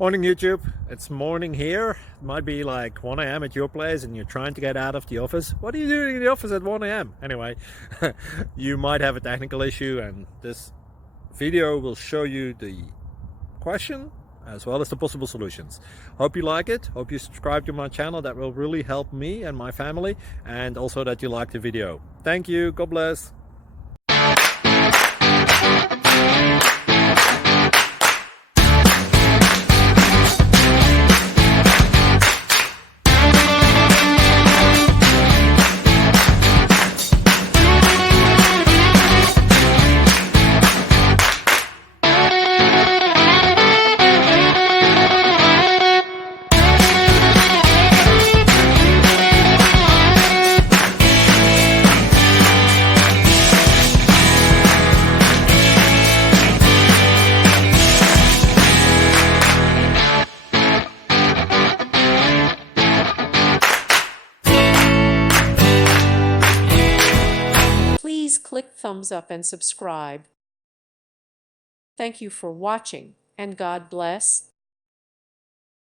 Morning YouTube, it's morning here. It might be like 1 a.m. at your place and you're trying to get out of the office. What are you doing in the office at 1 a.m.? Anyway, you might have a technical issue and this video will show you the question as well as the possible solutions. Hope you like it, hope you subscribe to my channel. That will really help me and my family, and also that you like the video. Thank you, God bless. Please click thumbs up and subscribe. Thank you for watching, and God bless.